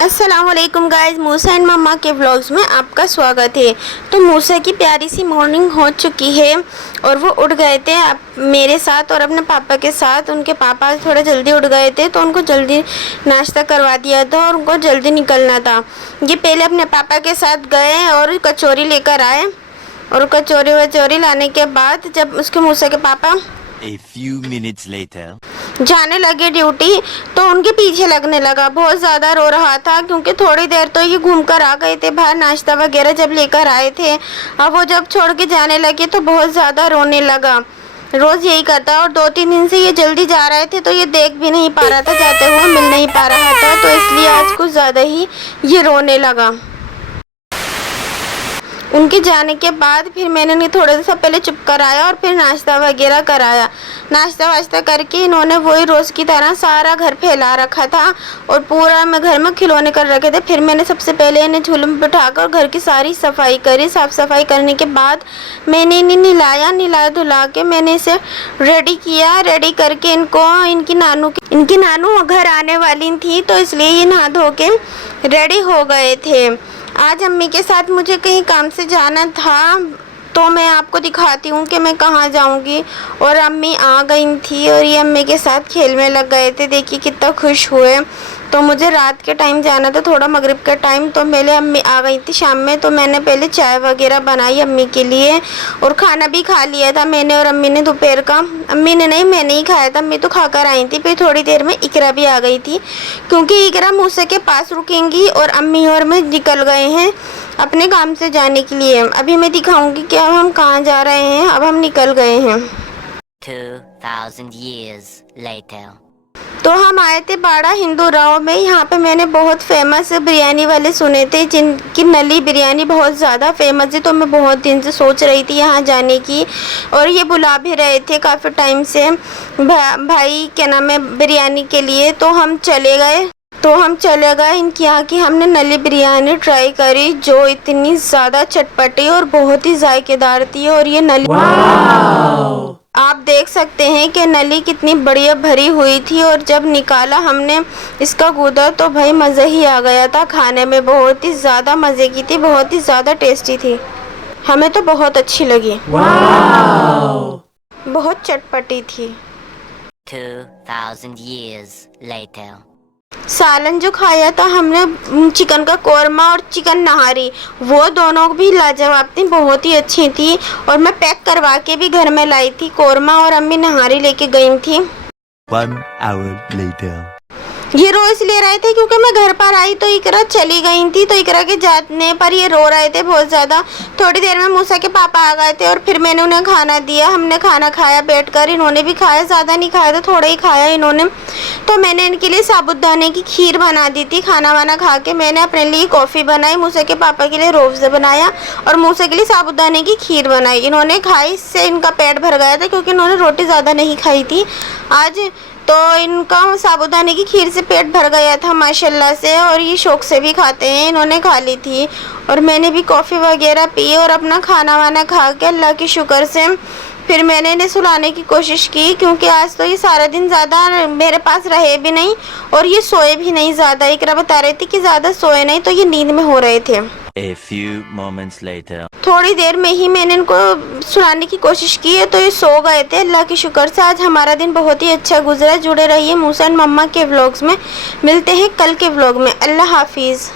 अस्सलामुअलैकुम guys, Musa and मम्मा के vlogs में आपका स्वागत है। तो मूसा की प्यारी सी मॉर्निंग हो चुकी है और वो उठ गए थे मेरे साथ और अपने पापा के साथ। उनके पापा थोड़ा जल्दी उठ गए थे तो उनको जल्दी नाश्ता करवा दिया था और उनको जल्दी निकलना था। ये पहले अपने पापा के साथ गए और कचौरी लेकर आए और कचौरी वचौरी लाने के बाद जब उसके मूसा के पापा A few minutes later. जाने लगे ड्यूटी तो उनके पीछे लगने लगा। बहुत ज़्यादा रो रहा था क्योंकि थोड़ी देर तो ये घूम कर आ गए थे बाहर, नाश्ता वगैरह जब लेकर आए थे। अब वो जब छोड़ के जाने लगे तो बहुत ज़्यादा रोने लगा। रोज़ यही करता है और 2-3 दिन से ये जल्दी जा रहे थे तो ये देख भी नहीं पा रहा था, जाते हुए मिल नहीं पा रहा था, तो इसलिए आज कुछ ज़्यादा ही ये रोने लगा। उनके जाने के बाद फिर मैंने इन्हें थोड़ा सा पहले चुप कराया और फिर नाश्ता वगैरह कराया। नाश्ता वाश्ता करके इन्होंने वही रोज़ की तरह सारा घर फैला रखा था और पूरा मैं घर में खिलौने कर रखे थे। फिर मैंने सबसे पहले इन्हें झूले में बिठाकर घर की सारी सफाई करी। साफ़ सफाई करने के बाद मैंने इन्हें नहला धुला के मैंने इसे रेडी किया। रेडी करके इनकी नानू घर आने वाली थी तो इसलिए ये नहा धो के रेडी हो गए थे। आज अम्मी के साथ मुझे कहीं काम से जाना था तो मैं आपको दिखाती हूँ कि मैं कहाँ जाऊँगी। और अम्मी आ गई थी और ये अम्मी के साथ खेल में लग गए थे। देखिए कितना खुश हुए। तो मुझे रात के टाइम जाना था, थोड़ा मगरिब के टाइम, तो पहले अम्मी आ गई थी शाम में। तो मैंने पहले चाय वगैरह बनाई अम्मी के लिए और खाना भी खा लिया था मैंने और अम्मी ने दोपहर का। अम्मी ने नहीं, मैंने ही खाया था, अम्मी तो खाकर आई थी। फिर थोड़ी देर में इकरा भी आ गई थी क्योंकि इकरा मूसा के पास रुकेंगी और अम्मी और मैं निकल गए हैं अपने काम से जाने के लिए। अभी मैं दिखाऊंगी कि अब हम कहाँ जा रहे हैं। अब हम निकल गए हैं। 2000 years later. तो हम आए थे बाड़ा हिंदू राव में। यहाँ पे मैंने बहुत फेमस बिरयानी वाले सुने थे जिनकी नली बिरयानी बहुत ज़्यादा फेमस है। तो मैं बहुत दिन से सोच रही थी यहाँ जाने की और ये बुला भी रहे थे काफ़ी टाइम से भाई क्या नाम है बिरयानी के लिए। तो हम चले गए इनके यहाँ की। हमने नली बिरयानी ट्राई करी जो इतनी ज़्यादा चटपटी और बहुत ही जायकेदार थी। और ये नली आप देख सकते हैं कि नली कितनी बढ़िया भरी हुई थी और जब निकाला हमने इसका गूदा तो भाई मज़ा ही आ गया था खाने में। बहुत ही ज़्यादा मज़े की थी, बहुत ही ज़्यादा टेस्टी थी, हमें तो बहुत अच्छी लगी। बहुत चटपटी थी। 2000 years later. सालन जो खाया था हमने चिकन का कोरमा और चिकन नहारी, वो दोनों भी लाजवाब थी, बहुत ही अच्छी थी। और मैं पैक करवा के भी घर में लाई थी कोरमा और अम्मी नहारी लेके गई थी। 1 hour later. ये रो इसलिए रहे थे क्योंकि मैं घर पर आई तो इकरा चली गई थी। तो इकरा के जाने पर ये रो रहे थे बहुत ज़्यादा। थोड़ी देर में मूसा के पापा आ गए थे और फिर मैंने उन्हें खाना दिया। हमने खाना खाया बैठकर, इन्होंने भी खाया, ज़्यादा नहीं खाया था, थोड़ा ही खाया इन्होंने। तो मैंने इनके लिए साबूदाने की खीर बना दी थी। खाना वाना खा के मैंने अपने लिए कॉफ़ी बनाई, मूसा के पापा के लिए रोज़ा बनाया और मूसा के लिए साबूदाने की खीर बनाई। इन्होंने खाई, इससे इनका पेट भर गया था क्योंकि इन्होंने रोटी ज़्यादा नहीं खाई थी आज। तो इनका साबूदाने की खीर से पेट भर गया था माशाल्लाह से और ये शौक़ से भी खाते हैं। इन्होंने खा ली थी और मैंने भी कॉफ़ी वगैरह पी और अपना खाना वाना खा के अल्लाह के शुक्र से फिर मैंने इन्हें सुलाने की कोशिश की क्योंकि आज तो ये सारा दिन ज़्यादा मेरे पास रहे भी नहीं और ये सोए भी नहीं ज़्यादा। इकरा बता रही थी कि ज़्यादा सोए नहीं तो ये नींद में हो रहे थे। A few moments later. थोड़ी देर में ही मैंने इनको सुलाने की कोशिश की है तो ये सो गए थे। अल्लाह की शुक्र से आज हमारा दिन बहुत ही अच्छा गुजरा। जुड़े रहिए मूसा एंड मम्मा के व्लॉग्स में। मिलते हैं कल के व्लॉग में। अल्लाह हाफिज़।